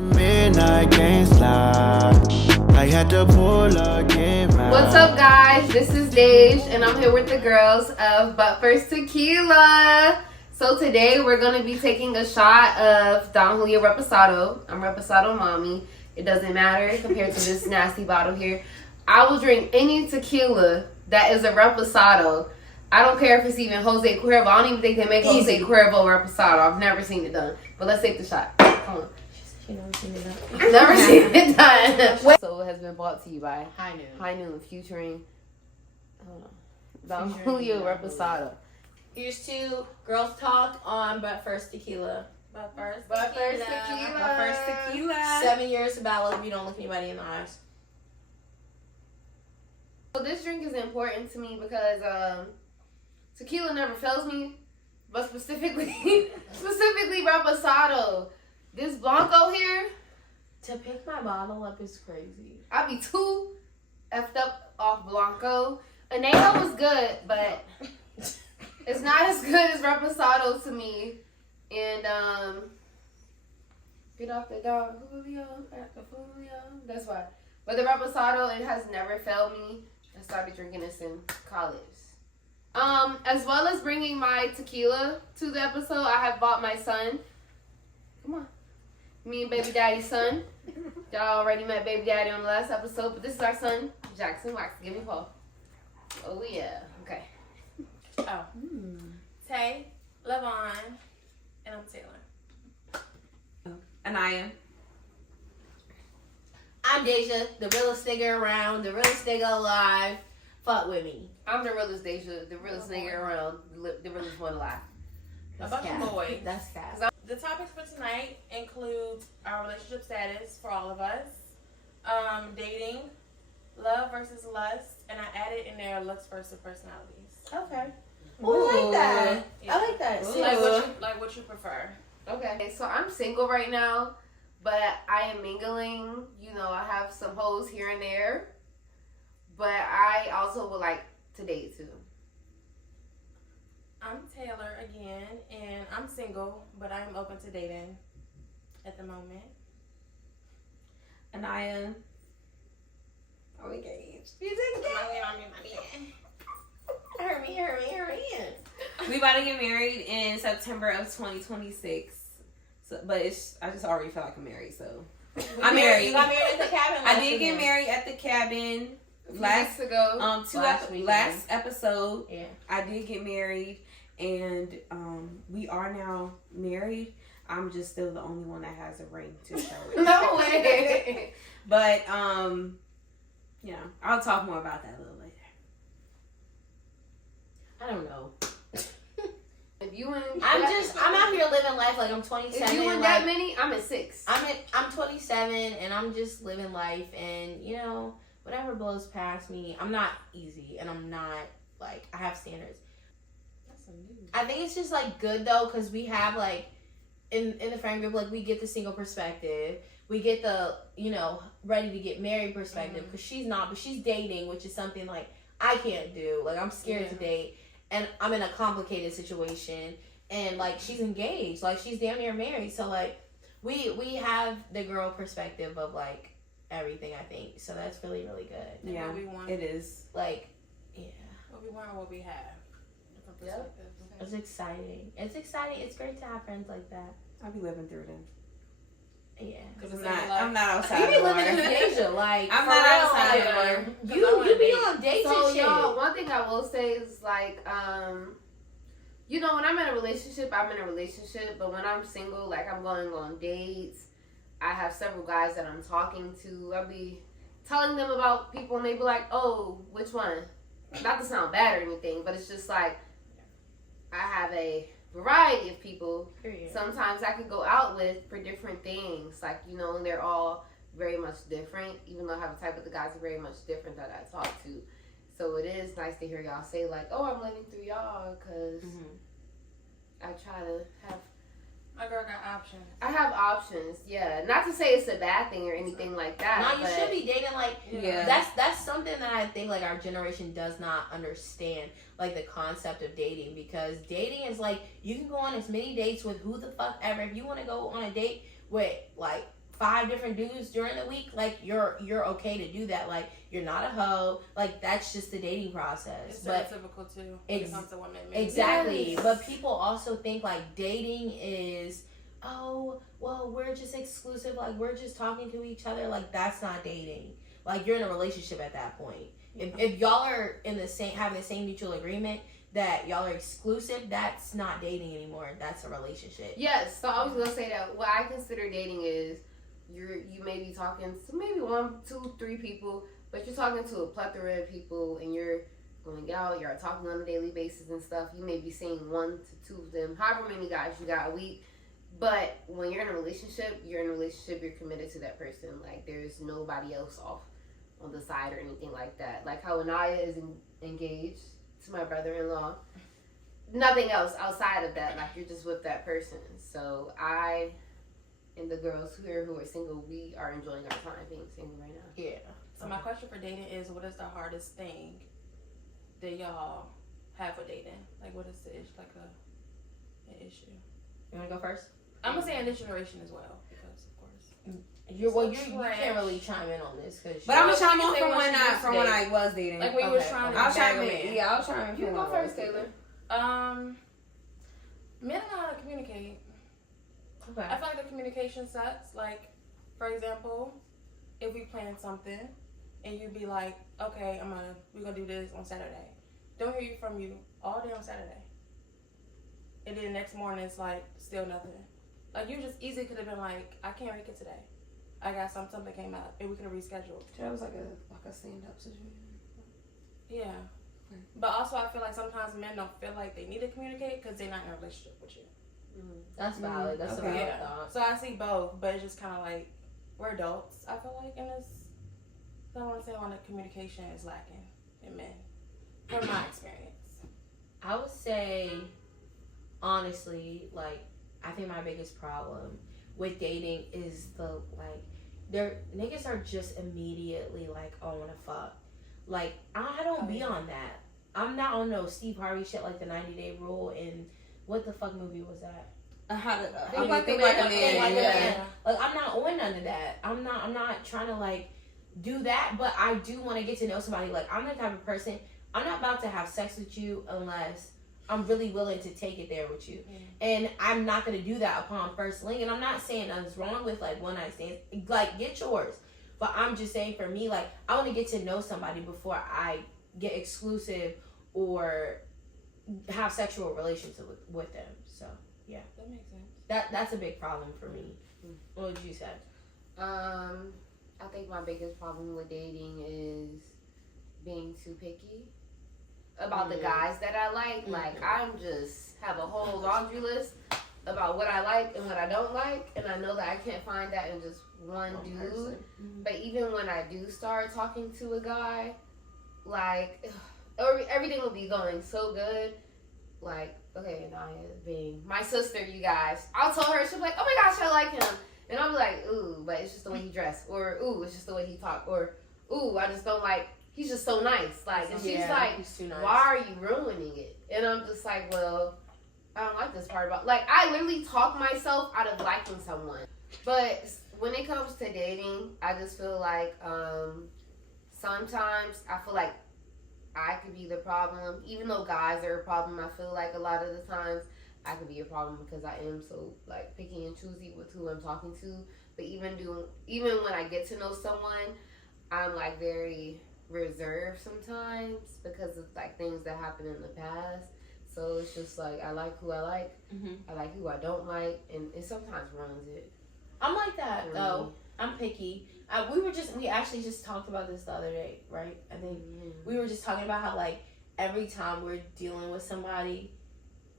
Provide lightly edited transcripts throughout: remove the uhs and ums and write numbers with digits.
Midnight can't slide. I had to pull again. What's up, guys? This is Dej, and I'm here with the girls of But First Tequila. So today we're gonna be taking a shot of Don Julio Reposado. I'm Reposado mommy. It doesn't matter compared to this nasty bottle here. I will drink any tequila that is a Reposado. I don't care if it's even Jose Cuervo. I don't even think they make Jose Cuervo Reposado. I've never seen it done. But let's take the shot. Come on. She never seen it done. I've never seen it done. So it has been brought to you by High Noon featuring Don Julio Reposado. Here's to Girls Talk on But First Tequila. But first tequila. 7 years of battle if you don't look anybody in the eyes. So this drink is important to me because tequila never fails me, but specifically Reposado. This Blanco here, To pick my bottle up is crazy. I be too effed up off Blanco. Anejo was good, but it's not as good as Reposado to me. And get off the dog, Julio, at the Julio. That's why. But the Reposado, it has never failed me. I started drinking this in college. As well as bringing my tequila to the episode, I have bought my son. Come on. Me and baby daddy's son. Y'all already met baby daddy on the last episode, but this is our son, Jackson Wax. Give me a call. Oh, yeah. Okay. Oh. Tay, Lavon, and I'm Taylor. Anaya. I'm Deja, the realest nigga around, the realest nigga alive. Fuck with me. I'm the realest Deja, the realest nigga around, the realest one alive. That's A bunch of boys. That's cat. The topics for tonight include our relationship status for all of us, dating, love versus lust, and I added in there looks versus personalities. Okay. Ooh, I like that. Yeah. I like that. So like what you prefer. Okay, so I'm single right now, but I am mingling. You know, I have some hoes here and there, but I also would like to date too. I'm Taylor again, and I'm single, but I'm open to dating at the moment. Anaya. Are we engaged? Hear me. We about to get married in September of 2026. So, but I just already feel like I'm married, so I'm married. You got married at the cabin. I did get married at the cabin Last ago. last episode. Yeah. I did get married, and we are now married. I'm just still the only one that has a ring to show it. No way. But yeah, I'll talk more about that a little later. I don't know. If you in, I'm out here living life like I'm 27. If you in that many, I'm at 6. I'm 27 and I'm just living life, and you know, whatever blows past me. I'm not easy, and I'm not like, I have standards. I think it's just like good though, because we have like in the friend group, like we get the single perspective, we get the, you know, ready to get married perspective, because she's not, but she's dating, which is something like I can't do. Like I'm scared to date, and I'm in a complicated situation, and like she's engaged, like she's damn near married, so like we have the girl perspective of like everything, I think. So that's really, really good. And Yeah, what we want. it is. Like, yeah. What we want, what we have. Different perspectives. It's exciting. It's great to have friends like that. I'll be living through them. Yeah. I'm not outside. You be no living more. in Asia, like I'm for not real, outside like, anymore. You be on dates So and shit. y'all, one thing I will say is like, you know, when I'm in a relationship, but when I'm single, like I'm going on dates. I have several guys that I'm talking to. I'll be telling them about people, and they be like, "Oh, which one?" Not to sound bad or anything, but it's just like I have a variety of people. Period. Sometimes I could go out with for different things, like, you know, and they're all very much different. Even though I have a type of the guys are very much different that I talk to. So it is nice to hear y'all say like, "Oh, I'm living through y'all," because I try to have. My girl got options. I have options, yeah. Not to say it's a bad thing or anything like that. No, you but should be dating like, Yeah. That's something that I think like our generation does not understand, like the concept of dating, because dating is like you can go on as many dates with who the fuck ever. If you want to go on a date with like 5 different dudes during the week, like you're okay to do that. Like you're not a hoe. Like that's just the dating process. It's but typical too when it comes to women. Exactly. Yes. But people also think like dating is, oh, well, we're just exclusive. Like we're just talking to each other. Like that's not dating. Like you're in a relationship at that point. If y'all are in the same, having the same mutual agreement that y'all are exclusive, that's not dating anymore. That's a relationship. Yes, so I was gonna say that what I consider dating is you may be talking to maybe 1, 2, 3 people, but you're talking to a plethora of people and you're going out, you're talking on a daily basis and stuff. You may be seeing 1 to 2 of them, however many guys you got a week. But when you're in a relationship, you're committed to that person. Like there's nobody else off on the side or anything like that. Like how Anaya is engaged to my brother-in-law. Nothing else outside of that. Like you're just with that person. So I and the girls who are single, we are enjoying our time being single right now. Yeah. So my question for dating is, what is the hardest thing that y'all have with dating? Like, what is the issue? Like an issue. You wanna go first? I'm gonna say in this generation as well, because of course. You trash. can't really chime in on this because. But I'm gonna Well, chime you in can say from what when you used to when date. I was dating. Like when you was trying to I'll chime bag a in. man. Yeah, I'll chime in. You from go when I was first, dating. Taylor. Men don't know how to communicate. Okay. I feel like the communication sucks. Like, for example, if we plan something and you be like, okay, we're gonna do this on Saturday. Don't hear you from you all day on Saturday. And then the next morning it's like still nothing. Like you just easily could have been like, I can't make it today. I got something came up and we could have rescheduled. That was like a stand-up situation. Yeah. But also I feel like sometimes men don't feel like they need to communicate because they're not in a relationship with you. That's valid. That's Okay. a valid Yeah. thought. So I see both, but it's just kind of like we're adults. I feel like, and it's I don't want to say a lot of communication is lacking in men, from my experience. I would say, honestly, like I think my biggest problem with dating is niggas are just immediately like, oh, I wanna fuck. Like I don't be on that. I'm not on no Steve Harvey shit like the 90-day rule and what the fuck movie was that? Think like a man. Yeah. Like I'm not on none of that. I'm not trying to like do that, but I do want to get to know somebody. Like I'm the type of person, I'm not about to have sex with you unless I'm really willing to take it there with you. And I'm not going to do that upon first link. And I'm not saying nothing's wrong with like one night stands. Like get yours. But I'm just saying for me, like I want to get to know somebody before I get exclusive or have sexual relations with them. So yeah, That makes sense. that's a big problem for me. What would you say? I think my biggest problem with dating is being too picky about the guys that I like. Like I'm just have a whole laundry list about what I like and what I don't like, and I know that I can't find that in just one dude. But even when I do start talking to a guy, like everything will be going so good. Like, okay, Naya being my sister, you guys, I'll tell her, she'll be like, oh my gosh, I like him. And I'll be like, ooh, but it's just the way he dressed. Or, ooh, it's just the way he talked. Or, ooh, I just don't like, he's just so nice. Like, and she's like, he's too nice. why are you ruining it? And I'm just like, well, I don't like this part about, like, I literally talk myself out of liking someone. But when it comes to dating, I just feel like sometimes I feel like I could be the problem. Even though guys are a problem, I feel like a lot of the times I could be a problem because I am so like picky and choosy with who I'm talking to. But even when I get to know someone, I'm like very reserved sometimes because of like things that happened in the past. So it's just like I like who I like, I like who I don't like, and it sometimes ruins it. I'm like that for though. me. I'm picky. We actually just talked about this the other day, right? I think we were just talking about how like every time we're dealing with somebody,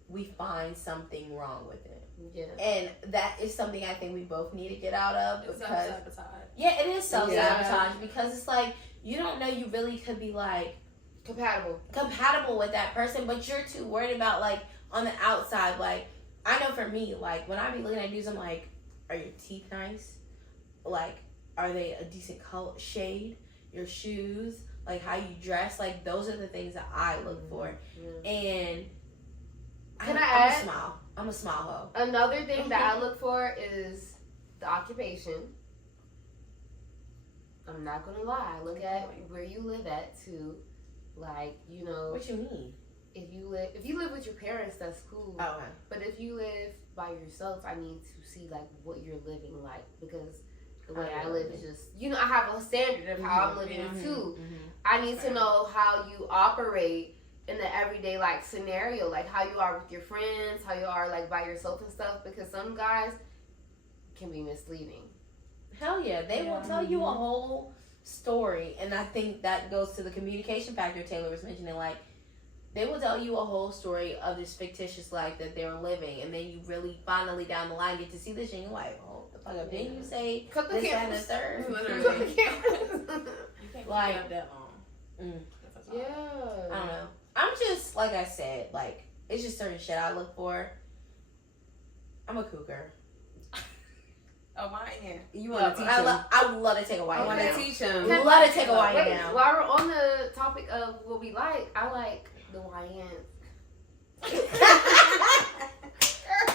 we find something wrong with it. Yeah. And that is something I think we both need to get out of It's because self-sabotage. yeah, it is self-sabotage because it's like you don't know you really could be like compatible with that person, but you're too worried about like on the outside. Like I know for me, like when I be looking at dudes, I'm like, are your teeth nice? Like, are they a decent color shade? Your shoes, like how you dress, like those are the things that I look for. And Can I I'm add? a smile hoe. Another thing that I look for is the occupation. I'm not gonna lie. Look at where you live at too. Like, you know, What you mean? if you live with your parents, that's cool. Oh, okay. But if you live by yourself, I need to see like what you're living like, because the way I live is just, you know, I have a standard of how I'm living too. I need to know how you operate in the everyday like scenario, like how you are with your friends, how you are like by yourself and stuff, because some guys can be misleading. Hell yeah, they will tell you a whole story, and I think that goes to the communication factor Taylor was mentioning. Like, they will tell you a whole story of this fictitious life that they're living, and then you really finally down the line get to see this, and you're like, oh, the fuck up! Didn't you say Cut the this, that, and the cameras. third? Cut the cameras. You can't Like- keep that long. Yeah. I don't know. I'm just, like I said, like, it's just certain shit I look for. I'm a cougar. Oh, my yeah. You want to teach I him? would love to take a I white want down. to teach him. Would love to take a white Wait, down. while we're on the topic of what we like, I like the YNs.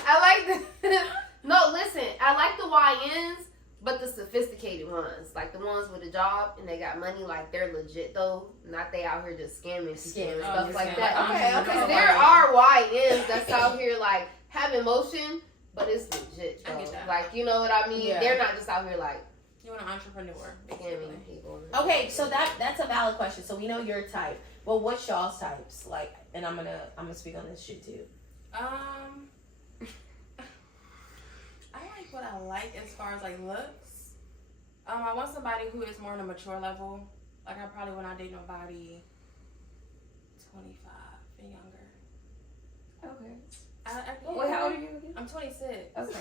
I like the no. Listen, I like the YNs, but the sophisticated ones, like the ones with a job and they got money, like they're legit though. Not they out here just scamming people and stuff just like scamming. that. Okay, Because okay. there are YNs that's out here like having motion, but it's legit I though. get that. Like, you know what I mean? Yeah. They're not just out here like You're an entrepreneur. scamming people. Okay, so that's a valid question. So we know your type. Well, what's y'all's types? Like, and I'm gonna speak on this shit too. I like what I like as far as like looks. I want somebody who is more on a mature level. Like, I probably would not date nobody 25 and younger. Okay. I Wait, how old are you again? I'm 26. Okay.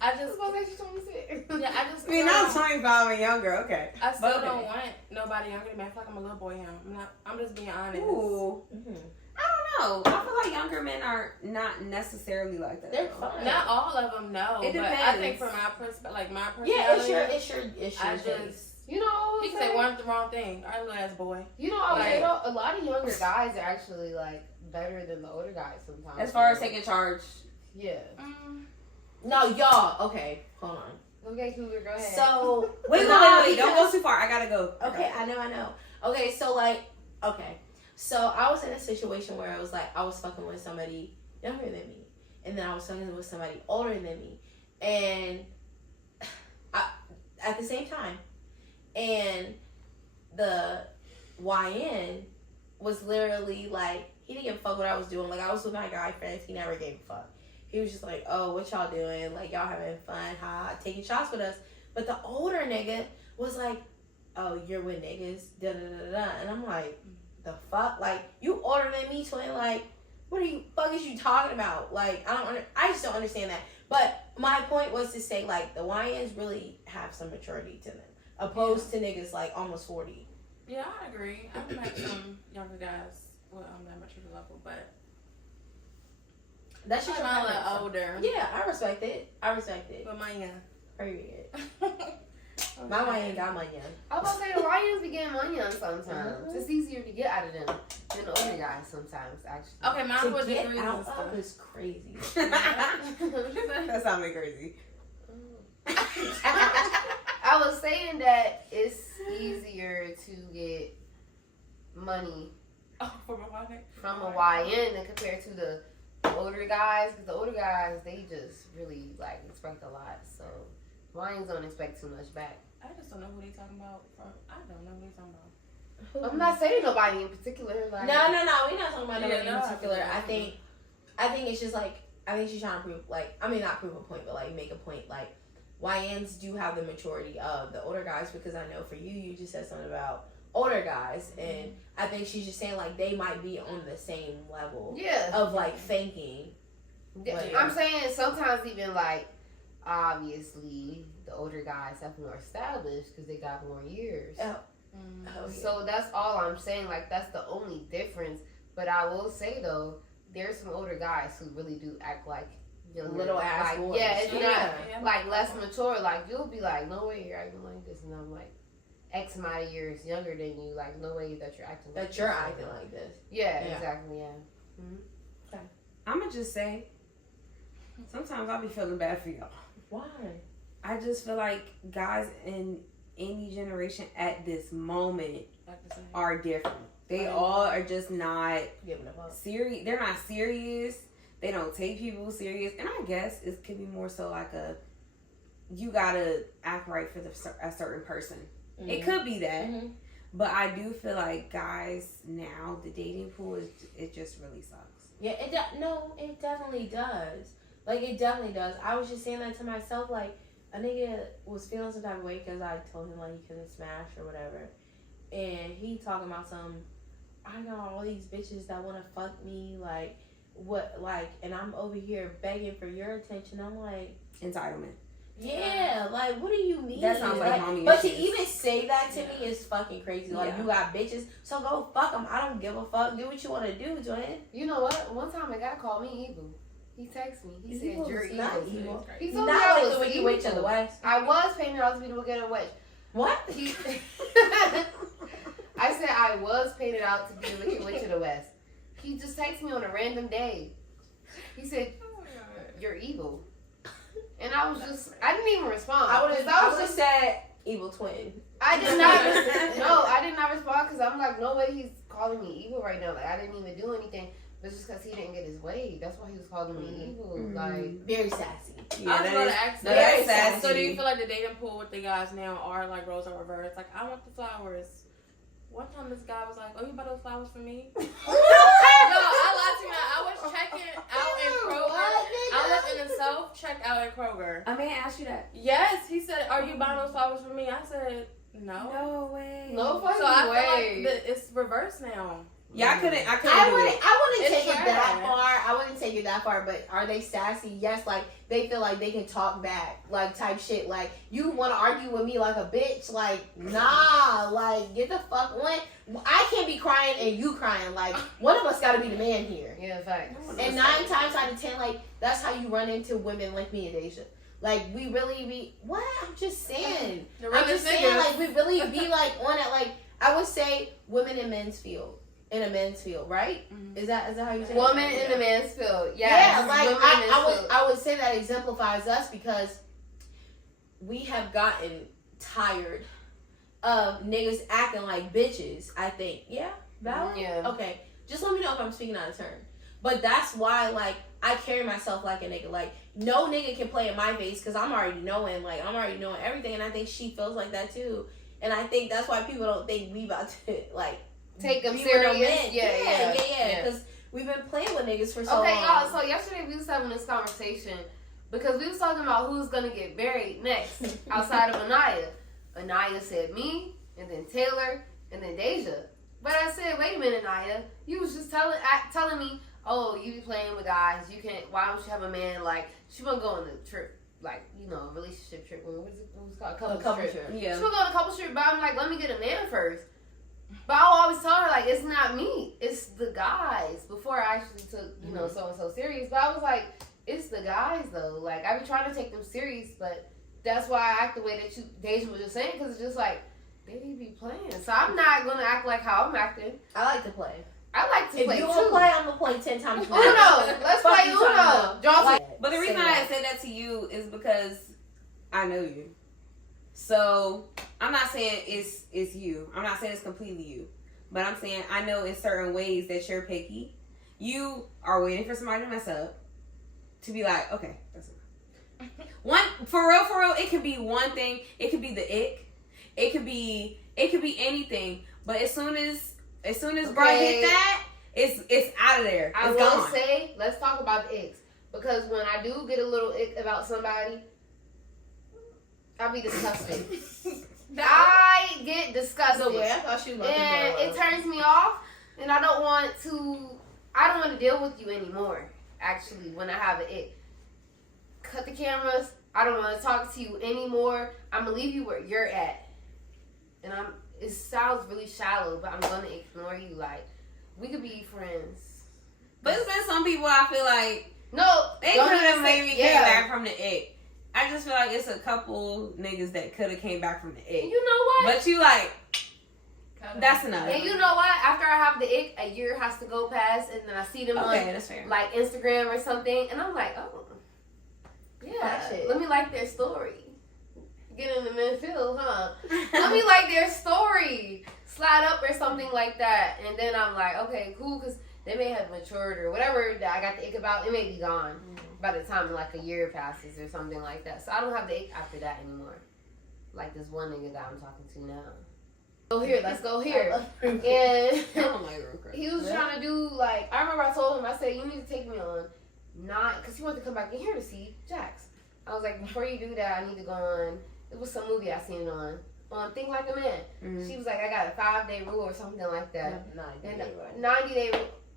I This just is what makes you 26. yeah, I just I mean, I'm 25 and younger. Okay. I still But okay. don't want nobody younger than me. I feel like I'm a little boy now. I'm just being honest. Ooh. Mm-hmm. I don't know. I feel like younger men are not necessarily like that. They're though. fine. Not all of them, no. It but I depends. think from my perspective, like my Yeah, personality, it's your I taste. just You know, he can say one wrong thing. All right, little ass boy. You know, I would say Like- though, a lot of younger guys are actually like better than the older guys sometimes. As far as taking charge. yeah. No, y'all. Okay, hold on. Okay, Cougar, go ahead. So Wait, nah, don't go because- too far. I gotta go. Okay, I know. Okay, so like, okay, so I was in a situation where I was like, I was fucking with somebody younger than me, and then I was fucking with somebody older than me, and at the same time, and the YN was literally like, he didn't give a fuck what I was doing. Like, I was with my guy friends, he never gave a fuck. He was just like, oh, what y'all doing? Like, y'all having fun, taking shots with us. But the older nigga was like, oh, you're with niggas, da da da da. And I'm like, the fuck? Like, you older than me, twin. Like, what are you, fuck is you talking about? Like, I just don't understand that. But my point was to say, like, the YNs really have some maturity to them, opposed to niggas like almost 40. Yeah, I agree. I've met some younger guys with that maturity level, but That's just I'm your a preference. little older. Yeah, I respect it. But my young. Period. My YN got my young. I was about to say the YNs be getting money on sometimes. It's easier to get out of them than the older guys sometimes, actually. Okay, mine To was get degrees out and stuff. of is crazy. That sounded crazy. I was saying that it's easier to get money Oh, from a YN? from a YN than compared to the older guys, because the older guys, they just really like expect a lot. So YNs don't expect too much back. I just don't know who they talking about. I don't know who they talking about. I'm not saying nobody in particular. Like, No, we're not talking about Yeah, nobody no, in particular. I I think it's just like, I think she's trying to prove, like, I mean, not prove a point, but like make a point. Like, YNs do have the maturity of the older guys, because I know for you just said something about older guys, and I think she's just saying like they might be on the same level yeah. of like thinking. Yeah, Like- I'm saying sometimes even like obviously the older guys have more established because they got more years. Oh. Oh, yeah. So that's all I'm saying. Like that's the only difference. But I will say though, there's some older guys who really do act like younger. Little ass like, boys. yeah, it's Yeah. not like less mature. Like you'll be like, no way you're acting like this, and I'm like X amount of years younger than you. Like no way that you're acting like That you're this. acting like this. Yeah, Yeah. exactly. Yeah. I'm gonna just say, sometimes I'll be feeling bad for y'all. Why? I just feel like guys in any generation at this moment Like the same. are different. They all are just not Giving a fuck. serious. They're not serious. They don't take people serious. And I guess it could be more so like you gotta act right for a certain person. Mm-hmm. It could be that. Mm-hmm. But I do feel like guys now, the dating pool, it just really sucks. Yeah, it definitely does. Like, it definitely does. I was just saying that to myself, like, a nigga was feeling some type of way because I told him, like, he couldn't smash or whatever. And he talking about I got all these bitches that want to fuck me, like, what, like, and I'm over here begging for your attention. I'm like, Entitlement. yeah, like, what do you mean? That sounds like mommy But to issues. even say that to me is fucking crazy. Like, Yeah. you got bitches, so go fuck them. I don't give a fuck. Do what you want to do, Joanne. You know what? One time a guy called me evil. He texted me. He said, Evil "You're is evil." not evil. He He's told not me I like was the Wicked evil. Witch of the West. I was painted out to be the Wicked Witch. What? He, I said I was painted out to be the Wicked Witch of the West. He just texted me on a random day. He said, "You're evil," and I didn't even respond. I would 'Cause have just said evil twin. I did not. No, I did not respond because I'm like, no way he's calling me evil right now. Like, I didn't even do anything. But just because he didn't get his way, that's why he was calling me evil. Like, Very sassy. Yeah, I was that going is- to ask no, that. that's sassy. So do you feel like the dating pool with the guys now are like roles are reversed? Like, I want the flowers. One time this guy was like, "Oh, you bought those flowers for me?" No, I lied to you. I was checking out in Kroger. I was in the self checkout at Kroger. A man asked you that? Yes, he said, "Are you buying those flowers for me?" I said, "No." No way. no fucking So I way. feel like it's reversed now. Yeah, I couldn't I do it. wouldn't It's take it that trash. far. I wouldn't take it that far, but are they sassy? Yes, like they feel like they can talk back, like type shit. Like, you want to argue with me like a bitch? Like, nah, like get the fuck on. I can't be crying and you crying. Like, one of us got to be the man here. Yeah, facts. And 9 times out of 10, like that's how you run into women like me and Deja. Like, we really be what? I'm just saying. The I'm realest just saying, niggas. like, we really be like on it. Like, I would say women in men's field. In a men's field, right? Mhm. Is that how you say it? Woman in the man's field. Yes. Yeah, like women in the man's field. I would say that exemplifies us because we have gotten tired of niggas acting like bitches. I think, yeah, valid. Yeah. Okay, just let me know if I'm speaking out of turn. But that's why, like, I carry myself like a nigga. Like, no nigga can play in my face because I'm already knowing everything, and I think she feels like that too. And I think that's why people don't think we about to like Take them be with no serious. men. Yeah. Because we've been playing with niggas for so Okay, long. y'all. So yesterday we was having this conversation because we was talking about who's gonna get married next outside of Anaya. Anaya said me, and then Taylor, and then Deja. But I said, wait a minute, Anaya. You was just telling me, oh, you be playing with guys. You can't. Why don't you have a man? Like, she wanna go on a trip, like, you know, a relationship trip. What is it? What's it called? a couple trip. Yeah. She wanna go on a couple trip, but I'm like, let me get a man first. But I'll always tell her, like, it's not me. It's the guys. Before I actually took, you know, so serious. But I was like, it's the guys, though. Like, I be trying to take them serious, but that's why I act the way that Deja was just saying, because it's just like, they be playing. So I'm not going to act like how I'm acting. I like to play. I like to If play, you too. want to play, I'm going to play 10 times more. Uno. Let's Fuck play you talking Uno. about. Draw Like, But the reason say I that. said that to you is because I know you. So I'm not saying it's you. I'm not saying it's completely you. But I'm saying I know in certain ways that you're picky. You are waiting for somebody to mess up to be like, okay, that's enough. One for real, it could be one thing. It could be the ick. It could be anything. But as soon as Brian hit that, it's out of there. I It's will gone. say, let's talk about the icks. Because when I do get a little ick about somebody, I'll be disgusted. I get disgusted. The way I thought you loved And it turns me off, and I don't want to deal with you anymore, actually, when I have an ick. Cut the cameras. I don't want to talk to you anymore. I'm going to leave you where you're at. And it sounds really shallow, but I'm going to ignore you. Like, we could be friends. But it's been some people I feel like No, they don't could even have say- maybe came yeah. back from the ick. I just feel like it's a couple niggas that could have came back from the ick. You know what? But you like, that's enough. And you know what? After I have the ick, a year has to go past, and then I see them Okay, on that's fair. like Instagram or something, and I'm like, oh, yeah, That shit. let me like their story. Get in the midfield, huh? let me like their story, slide up or something like that, and then I'm like, okay, cool, because they may have matured or whatever that I got the ick about. It may be gone by the time like a year passes or something like that. So I don't have the ick after that anymore. Like this one nigga that I'm talking to now. Go here, let's go here. And I don't like real crap. he was trying to do like, I remember I told him, I said, you need to take me on because he wanted to come back in here to see Jax. I was like, before you do that, I need to go on. It was some movie I seen it on Think Like a Man. Mm-hmm. She was like, I got a 5-day rule or something like that. 90-day,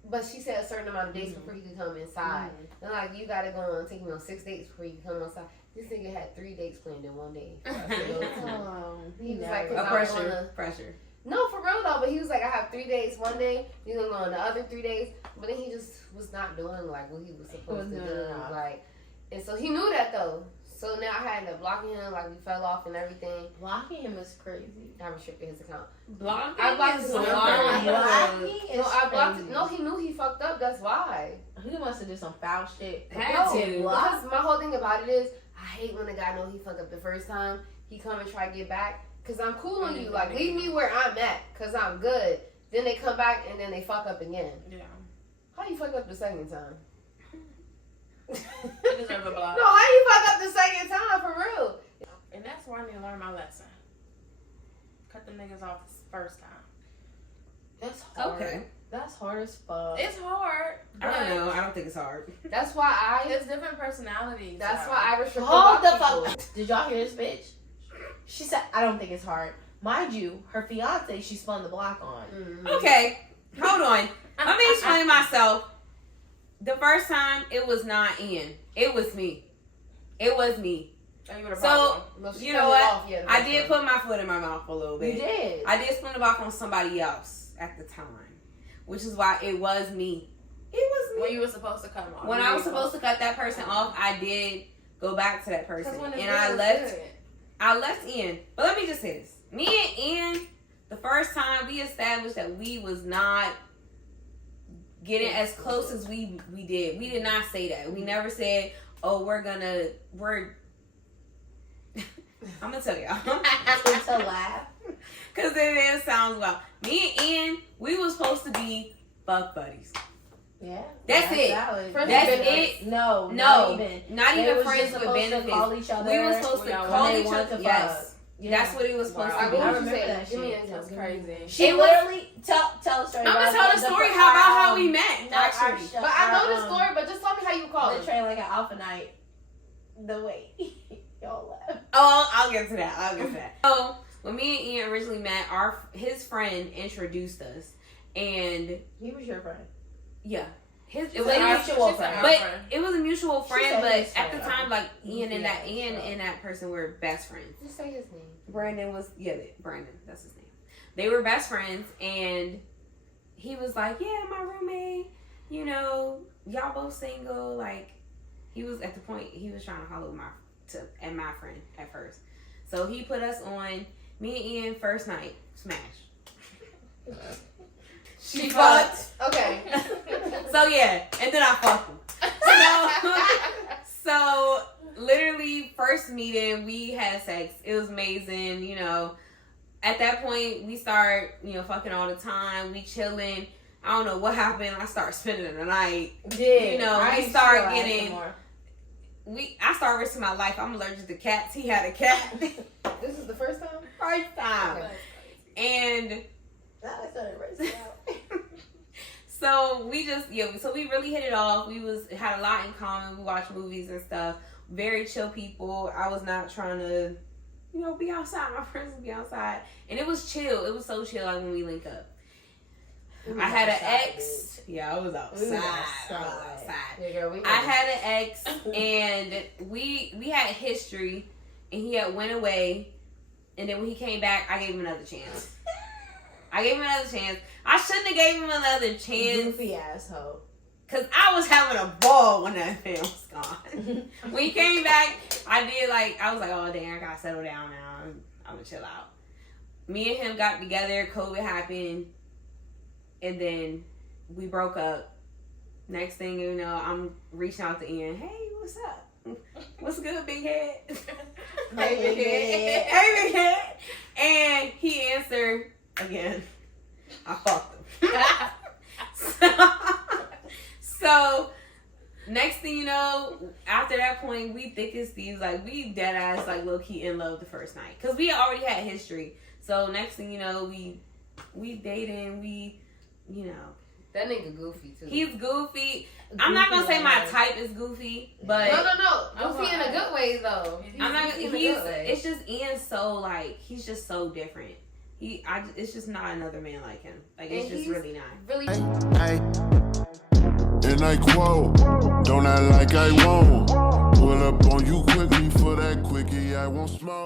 but she said a certain amount of days before he could come inside. And like, you gotta go on, take me on 6 dates before you can come outside. This nigga had 3 dates planned in one day. He was like, Pressure. no, for real though, but he was like, I have 3 days one day, he's gonna go on the other 3 days, but then he just was not doing like what he was supposed to do. Like, and so he knew that though. So now I had to blocking him, like we fell off and everything. Blocking him is crazy. I restricted his account. Blocking I blocked his account. Blocking No, is I blocked crazy. it. No, he knew he fucked up. That's why. He must have did some foul shit. Had to. Because my whole thing about it is, I hate when a guy know he fucked up the first time. He come and try to get back. Because I'm cool on you. Like, leave me where I'm at. Because I'm good. Then they come back and then they fuck up again. Yeah. How you fuck up the second time? You deserve a block. No, how you fuck up the second time, for real? And that's where I need to learn my lesson. Cut them niggas off the first time. That's hard. Okay. That's hard as fuck. It's hard. I don't know. I don't think it's hard. That's why It's different personalities. That's so. why I restrict Hold the people. fuck. Did y'all hear this bitch? She said, I don't think it's hard. Mind you, her fiance, she spun the block on. Mm-hmm. Okay. Hold on. Let me explain myself. The first time, it was not Ian. It was me. It was me. Oh, you would've So, No, she you cut know it what? off, yeah, the I first did time. put my foot in my mouth a little bit. You did. I did spin the block on somebody else at the time, which is why it was me. It was me. when you were supposed to cut them off. When I was supposed to cut that person off, I did go back to that person, When and I left Ian. But let me just say this: me and Ian, the first time we established that we was not getting as close as we did. We did not say that. We never said, "Oh, we're." I'm gonna tell y'all. To laugh. Cause it sounds wild. Me and Ian, we was supposed to be fuck buddies. Yeah. That's it. Valid. Friends That's with it. No, No, not not even. They even was friends just with supposed to benefits. call each other. We were supposed to when call they each wanted other. to Yes, fuck. Yeah. that's what it was supposed Wow. to What be. would I you remember say? that Give me shit. an That's example. crazy. She It was- literally tell a story. I'm gonna about tell the story about how we met. Actually, But I know the story, but just tell me how you call The it. train like an alpha night. The way y'all left. oh, I'll get to that. So when me and Ian originally met, his friend introduced us, and He was your friend. yeah, it It was was a our- mutual she said friend. our But friend. it was a mutual She friend. said But his at the friend. time, like Ian and Yeah, and that person were best friends. Just say his name. Brandon was Brandon, that's his name. They were best friends, and he was like, yeah, my roommate, you know, y'all both single. Like, he was at the point he was trying to holler at my friend at first. So he put us on. Me and Ian first night smash. She fucked. Okay. So yeah, and then I fucked him. So literally first meeting, we had sex. It was amazing, you know. At that point, we start, you know, fucking all the time. We chilling. I don't know what happened. I start spending the night. Yeah. You know, I we ain't start still getting- asking more. I started risking my life. I'm allergic to cats. He had a cat. This is the first time? First time. Okay. And I started racing out. so so we really hit it off. We had a lot in common. We watched movies and stuff. Very chill people. I was not trying to, you know, be outside. My friends would be outside. And it was chill. It was so chill like when we link up. I had an ex. Yeah, I was outside. I was outside. Yeah, girl, we I had an ex, and we had history, and he had went away, and then when he came back, I gave him another chance. I shouldn't have gave him another chance, Goofy asshole. because I was having a ball when that film was gone. When he came back, I was like, oh, dang, I gotta settle down now. I'm gonna chill out. Me and him got together, COVID happened, and then we broke up. Next thing you know, I'm reaching out to Ian. Hey, what's up? What's good, big head? Hey, big head. Hey, big head. after, again, I fucked him. So, next thing you know, after that point, we thick as thieves. Like, we dead ass, like, low key in love the first night. Because we already had history. So, next thing you know, we dating, you know. That nigga goofy too. He's goofy. I'm not gonna say my type is goofy, but no. Goofy in a good way though. I'm not. Goofy in a good way. It's just Ian's so like he's just so different. It's just not another man like him. Like it's just really not. Really. Hey. And I quote, don't act like I won't. Pull up on you quickly for that quickie, I won't smoke.